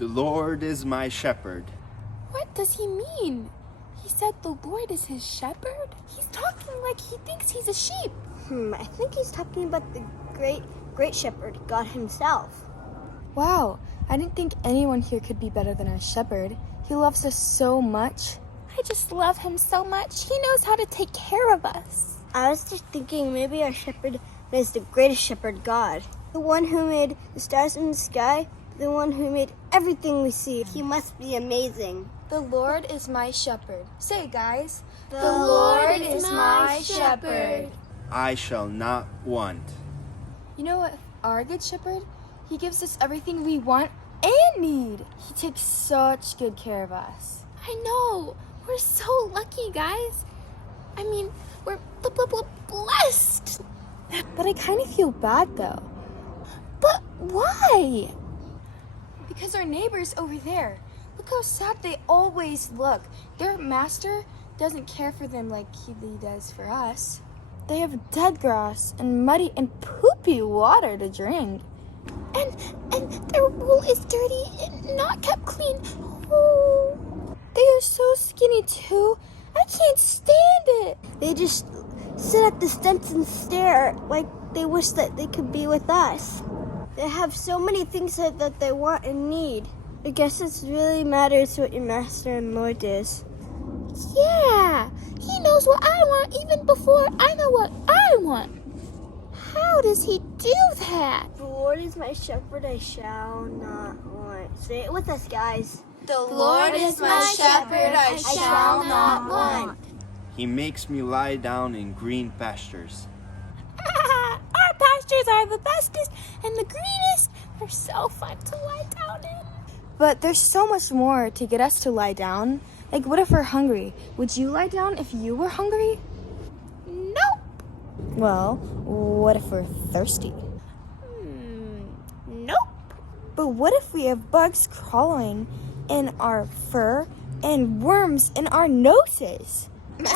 The Lord is my shepherd. What does he mean? He said the Lord is his shepherd? He's talking like he thinks he's a sheep. I think he's talking about the great shepherd, God himself. Wow, I didn't think anyone here could be better than our shepherd. He loves us so much. I just love him so much. He knows how to take care of us. I was just thinking maybe our shepherd is the greatest shepherd, God. The one who made the stars in the sky, the one who made everything we see. He must be amazing. The Lord is my shepherd. Say it, guys. The Lord is my shepherd. I shall not want. You know what? Our good shepherd, he gives us everything we want and need. He takes such good care of us. I know. We're so lucky, guys. I mean, we're blessed. But I kind of feel bad, though. But why? Because our neighbors over there, look how sad they always look. Their master doesn't care for them like he does for us. They have dead grass and muddy and poopy water to drink. And their wool is dirty and not kept clean. Oh, they are so skinny too. I can't stand it. They just sit at the fence and stare like they wish that they could be with us. They have so many things that they want and need. I guess it really matters what your master and Lord is. Yeah, he knows what I want even before I know what I want. How does he do that? The Lord is my shepherd, I shall not want. Say it with us, guys. The Lord is my shepherd, I shall not want. He makes me lie down in green pastures. Our pastures are the bestest and the greenest. They're so fun to lie down in. But there's so much more to get us to lie down. Like, what if we're hungry? Would you lie down if you were hungry? Nope. Well, what if we're thirsty? Nope. But what if we have bugs crawling in our fur and worms in our noses? No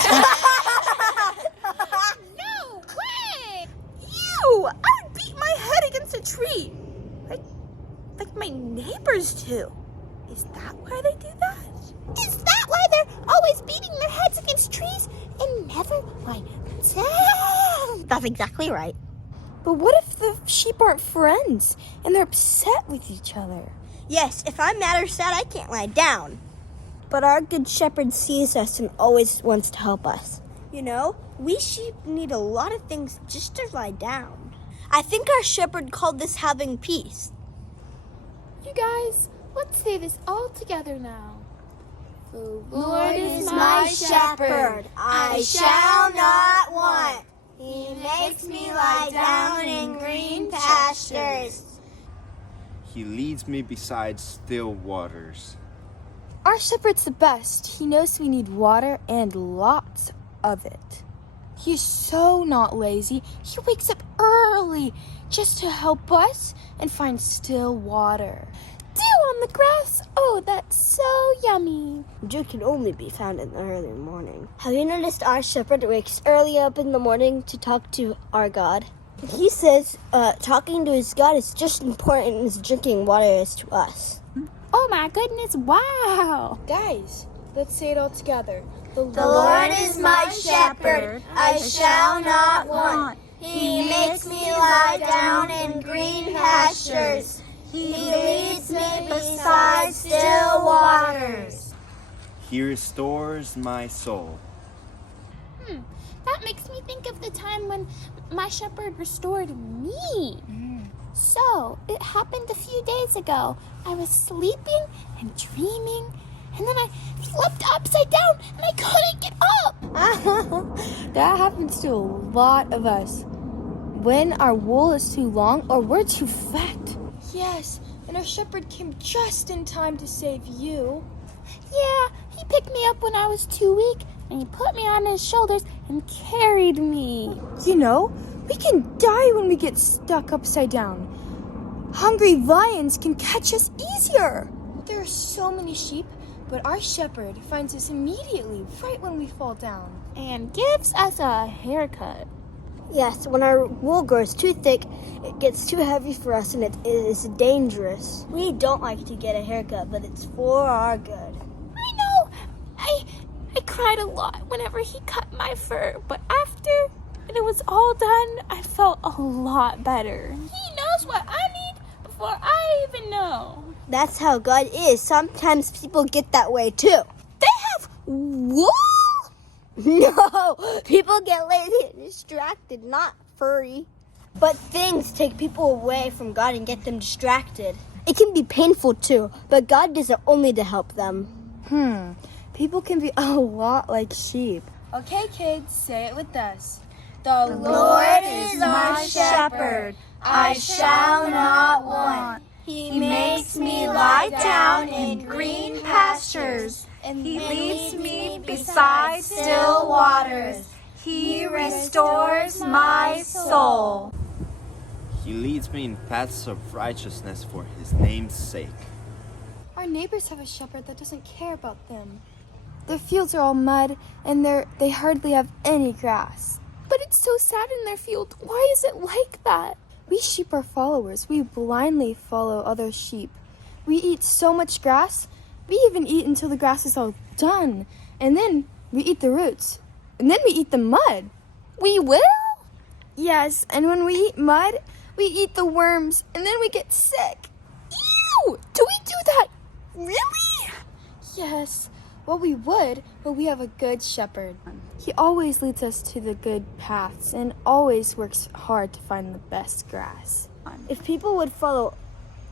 way! Ew! I would beat my head against a tree. Like my neighbors do. Is that why they do that? Is that why they're always beating their heads against trees and never lie down? That's exactly right. But what if the sheep aren't friends and they're upset with each other? Yes, if I'm mad or sad, I can't lie down. But our good shepherd sees us and always wants to help us. You know, we sheep need a lot of things just to lie down. I think our shepherd called this having peace. You guys, let's say this all together now. The Lord is my shepherd, I shall not want. He makes me lie down in green pastures. He leads me beside still waters. Our shepherd's the best. He knows we need water and lots of it. He's so not lazy. He wakes up early just to help us and find still water. Dew on the grass. Oh, that's so yummy. Dew can only be found in the early morning. Have you noticed our shepherd wakes early up in the morning to talk to our God? He says talking to his God is just as important as drinking water is to us. Oh my goodness, wow. Guys, let's say it all together. The Lord is my shepherd, I shall not want. He makes me lie down in green pastures. He leads me beside still waters. He restores my soul. That makes me think of the time when my shepherd restored me. So, it happened a few days ago. I was sleeping and dreaming, and then I flipped upside down and I couldn't get up. That happens to a lot of us. When our wool is too long or we're too fat. Yes, and our shepherd came just in time to save you. Yeah, he picked me up when I was too weak, and he put me on his shoulders and carried me. You know, we can die when we get stuck upside down. Hungry lions can catch us easier. There are so many sheep, but our shepherd finds us immediately right when we fall down. And gives us a haircut. Yes, when our wool grows too thick, it gets too heavy for us and it is dangerous. We don't like to get a haircut, but it's for our good. I know. I cried a lot whenever he cut my fur, but after it was all done, I felt a lot better. He knows what I need before I even know. That's how God is. Sometimes people get that way too. They have wool? No, people get lazy and distracted, not furry. But things take people away from God and get them distracted. It can be painful too, but God does it only to help them. People can be a lot like sheep. Okay, kids, say it with us. The Lord is my shepherd. I shall not want. He makes me lie down in green pastures. He leads me beside still waters. He restores my soul. He leads me in paths of righteousness for his name's sake. Our neighbors have a shepherd that doesn't care about them. Their fields are all mud, and they hardly have any grass. But it's so sad in their field. Why is it like that? We sheep are followers. We blindly follow other sheep. We eat so much grass. We even eat until the grass is all done. And then we eat the roots. And then we eat the mud. We will? Yes, and when we eat mud, we eat the worms, and then we get sick. Ew! Do we do that? Really? Yes. Well, we would, but we have a good shepherd. He always leads us to the good paths and always works hard to find the best grass. If people would follow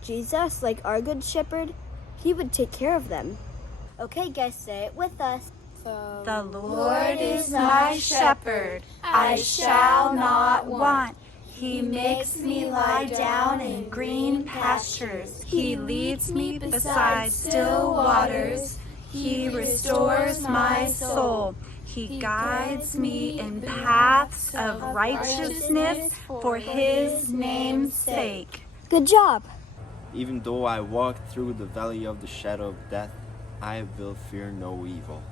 Jesus like our good shepherd, he would take care of them. Okay, guys, say it with us. The Lord is my shepherd, I shall not want. He makes me lie down in green pastures. He leads me beside still waters. He restores my soul. He guides me in paths of righteousness for his name's sake. Good job. Even though I walk through the valley of the shadow of death, I will fear no evil.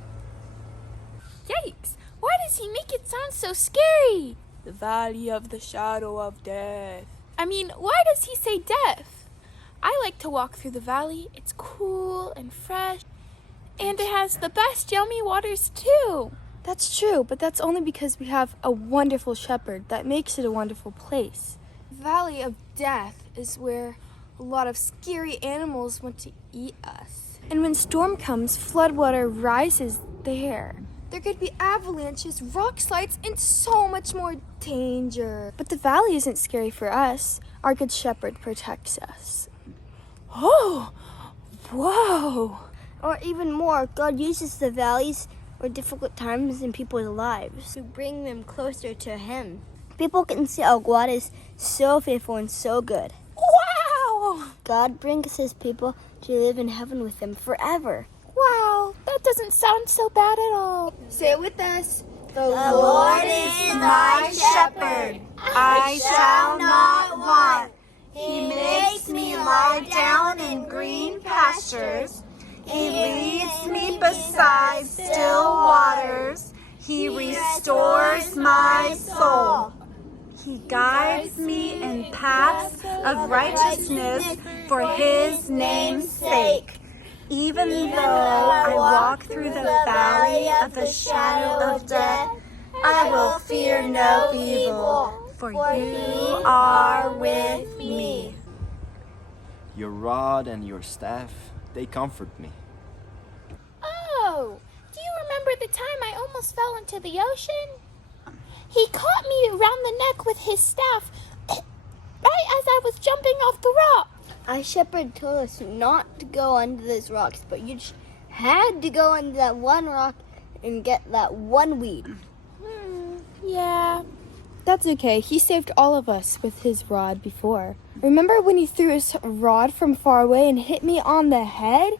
Yikes! Why does he make it sound so scary? The valley of the shadow of death. I mean, why does he say death? I like to walk through the valley. It's cool and fresh. And it has the best yummy waters too. That's true, but that's only because we have a wonderful shepherd that makes it a wonderful place. Valley of Death is where a lot of scary animals want to eat us. And when storm comes, floodwater rises there. There could be avalanches, rock slides, and so much more danger. But the valley isn't scary for us. Our good shepherd protects us. Oh, whoa. Or even more, God uses the valleys or difficult times in people's lives to bring them closer to him. People can see how God is so faithful and so good. Wow! God brings his people to live in heaven with him forever. Wow, that doesn't sound so bad at all. Say it with us. The Lord is my shepherd, I shall not want. He makes me lie down in green pastures. He leads me beside still waters. He restores my soul. He guides me in paths of righteousness for his name's sake. Even though I walk through the valley of the shadow of death, I will fear no evil, for you are with me. Your rod and your staff, they comfort me. Oh, do you remember the time I almost fell into the ocean? He caught me around the neck with his staff right as I was jumping off the rock. Our shepherd told us not to go under those rocks, but you just had to go under that one rock and get that one weed. Yeah. That's okay. He saved all of us with his rod before. Remember when he threw his rod from far away and hit me on the head?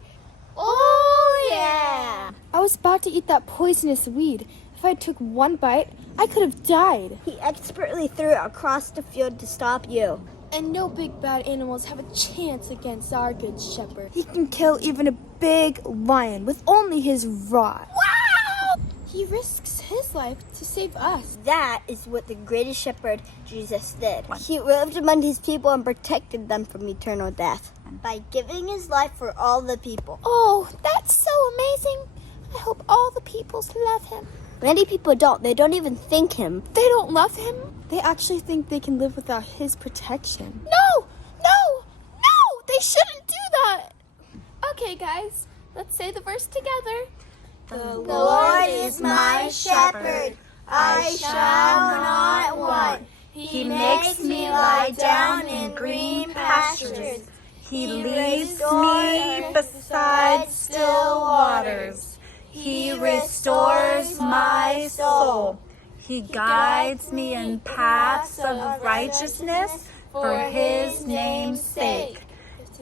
Oh, yeah! I was about to eat that poisonous weed. If I took one bite, I could have died. He expertly threw it across the field to stop you. And no big bad animals have a chance against our good shepherd. He can kill even a big lion with only his rod. Wow! He risks his life to save us. That is what the greatest shepherd, Jesus, did. He lived among his people and protected them from eternal death by giving his life for all the people. Oh, that's so amazing. I hope all the peoples love him. Many people don't. They don't even think him. They don't love him? They actually think they can live without his protection. No! No! No! They shouldn't do that! Okay, guys, let's say the verse together. The Lord is my shepherd, I shall not want. He makes me lie down in green pastures. He leads me beside still waters. He restores my soul. He guides me in paths of righteousness for his name's sake.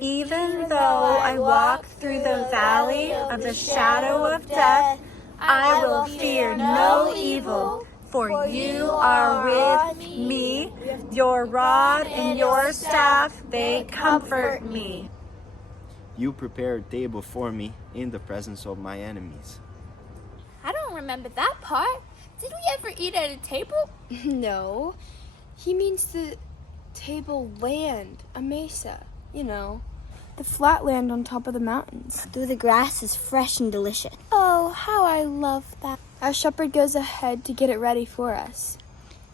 Even though I walk through the valley of the shadow of death, I will fear no evil, for you are with me. Your rod and your staff, they comfort me. You prepare a table for me in the presence of my enemies. I don't remember that part. Did we ever eat at a table? No. He means the tableland, a mesa, you know, the flat land on top of the mountains. Though the grass is fresh and delicious. Oh, how I love that. Our shepherd goes ahead to get it ready for us.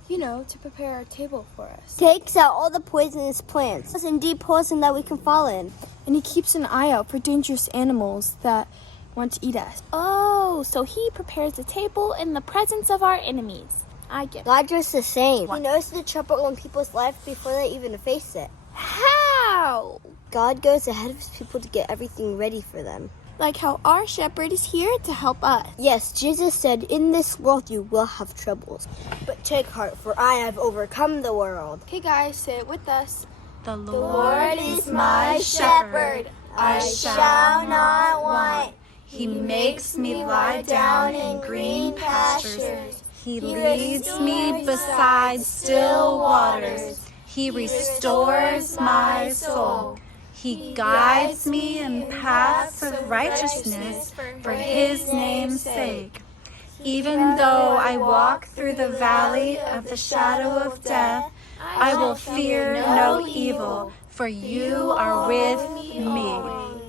You know, to prepare our table for us. Takes out all the poisonous plants and deep poison that we can fall in. And he keeps an eye out for dangerous animals that want to eat us. Oh, so he prepares a table in the presence of our enemies. I get it. God does the same. He knows the trouble in people's life before they even face it. How? God goes ahead of his people to get everything ready for them. Like how our shepherd is here to help us. Yes, Jesus said, in this world you will have troubles. But take heart, for I have overcome the world. Okay, guys, say it with us. The Lord is my shepherd, I shall not want. He makes me lie down in green pastures. He leads me beside still waters. He restores my soul. He guides me in paths of righteousness for his name's sake. Even though I walk through the valley of the shadow of death, I will fear no evil, for you are with me.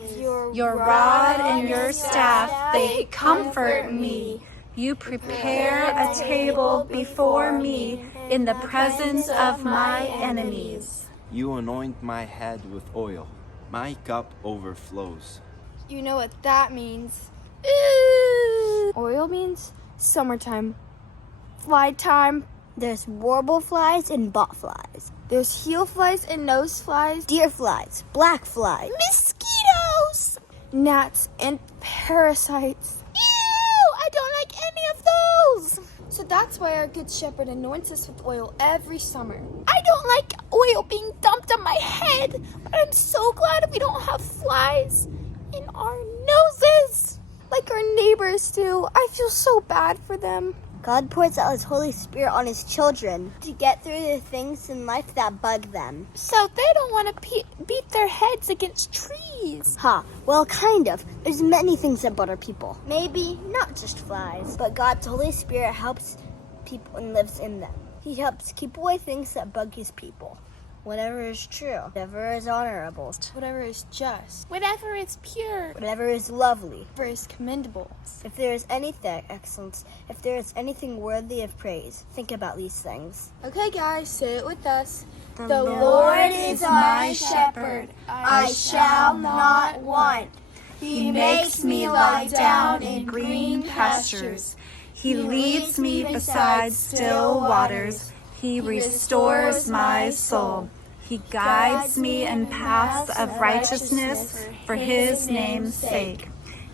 Your rod and your staff, they comfort me. You prepare a table before me in the presence of my enemies. You anoint my head with oil. My cup overflows. You know what that means. Oil means summertime, fly time. There's warble flies and bot flies. There's heel flies and nose flies, Deer flies, black flies. Mosquitoes! gnats, and parasites. Ew! I don't like any of those! So that's why our good shepherd anoints us with oil every summer. I don't like oil being dumped on my head, but I'm so glad we don't have flies in our noses. Like our neighbors do. I feel so bad for them. God pours out his Holy Spirit on his children to get through the things in life that bug them. So they don't want to beat their heads against trees. Well, kind of. There's many things that bother people. Maybe not just flies, but God's Holy Spirit helps people and lives in them. He helps keep away things that bug his people. Whatever is true, whatever is honorable, Whatever is just, Whatever is pure. whatever is lovely, whatever is commendable. if there is anything excellence, if there is anything worthy of praise, think about these things. Okay, guys, say it with us. The Lord is my shepherd, I shall not want. He makes me lie down in green pastures. He leads me beside still waters. He restores my soul. He guides me in paths of righteousness for his name's sake.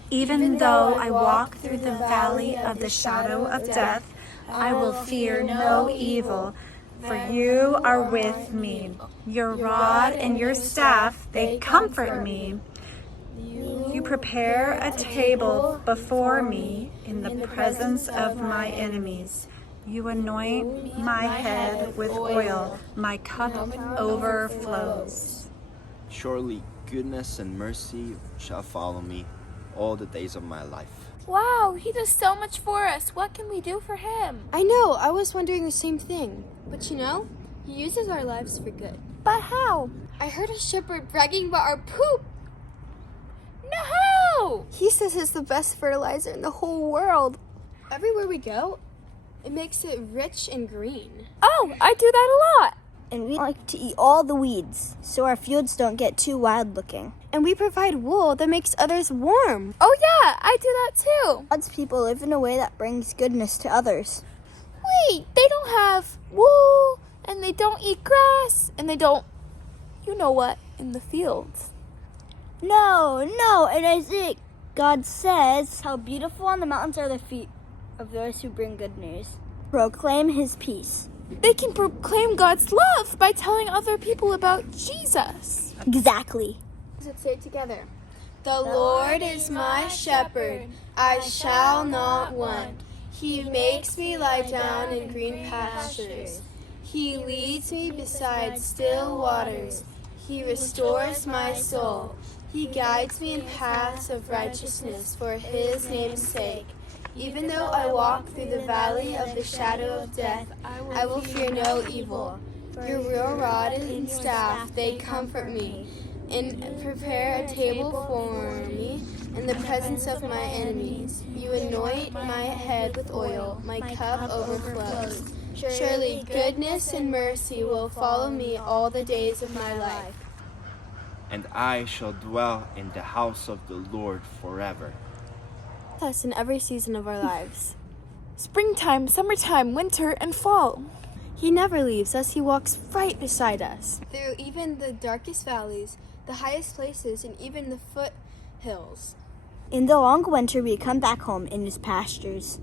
Even though I walk through the valley of the shadow of death, I will fear no evil, for you are with me. Your rod and your staff, they comfort me. You prepare a table before me in the presence of my enemies. You anoint my head with oil. My cup overflows. Surely goodness and mercy shall follow me all the days of my life. Wow, he does so much for us. What can we do for him? I know, I was wondering the same thing. But you know, he uses our lives for good. But how? I heard a shepherd bragging about our poop. No! He says it's the best fertilizer in the whole world. Everywhere we go, it makes it rich and green. Oh, I do that a lot. And we like to eat all the weeds so our fields don't get too wild looking. And we provide wool that makes others warm. Oh yeah, I do that too. God's people live in a way that brings goodness to others. Wait, they don't have wool, and they don't eat grass, and they don't, you know what, in the fields. No, in Isaiah, God says, how beautiful on the mountains are the feet of those who bring good news. Proclaim his peace. They can proclaim God's love by telling other people about Jesus. Exactly. Let's say it together. The Lord is my shepherd, I shall not want. He makes me lie down in green pastures. He leads me beside still waters. He restores my soul. He guides me in paths of righteousness for his name's sake. Even though I walk through the valley of the shadow of death, I will fear no evil. Your real rod and staff, they comfort me, and prepare a table for me in the presence of my enemies. You anoint my head with oil, my cup overflows. Surely goodness and mercy will follow me all the days of my life. And I shall dwell in the house of the Lord forever. Us in every season of our lives. Springtime, summertime, winter, and fall. He never leaves us. He walks right beside us. Through even the darkest valleys, the highest places, and even the foothills. In the long winter, we come back home in his pastures.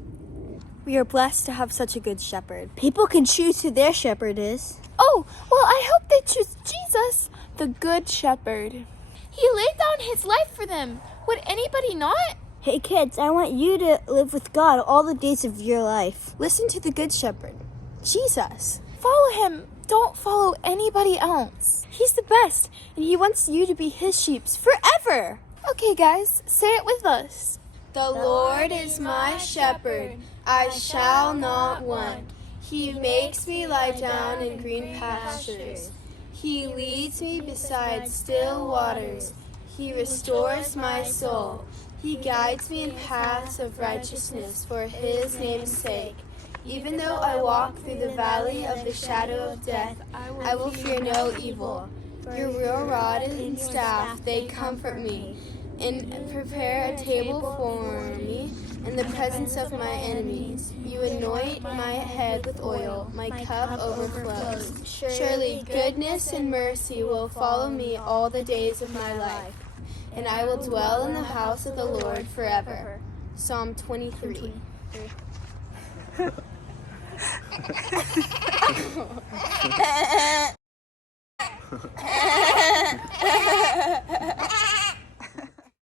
We are blessed to have such a good shepherd. People can choose who their shepherd is. Oh, well, I hope they choose Jesus, the Good Shepherd. He laid down his life for them. Would anybody not? Hey kids, I want you to live with God all the days of your life. Listen to the good shepherd, Jesus. Follow him. Don't follow anybody else. He's the best, and he wants you to be his sheep forever. Okay, guys, say it with us. The Lord is my shepherd, I shall not want. He makes me lie down in green pastures. He leads me beside still waters. He restores my soul. He guides me in paths of righteousness for his name's sake. Even though I walk through the valley of the shadow of death, I will fear no evil. Your real rod and staff, they comfort me, and prepare a table for me in the presence of my enemies. You anoint my head with oil, my cup overflows. Surely goodness and mercy will follow me all the days of my life, and I will dwell in the house of the Lord forever. Psalm 23.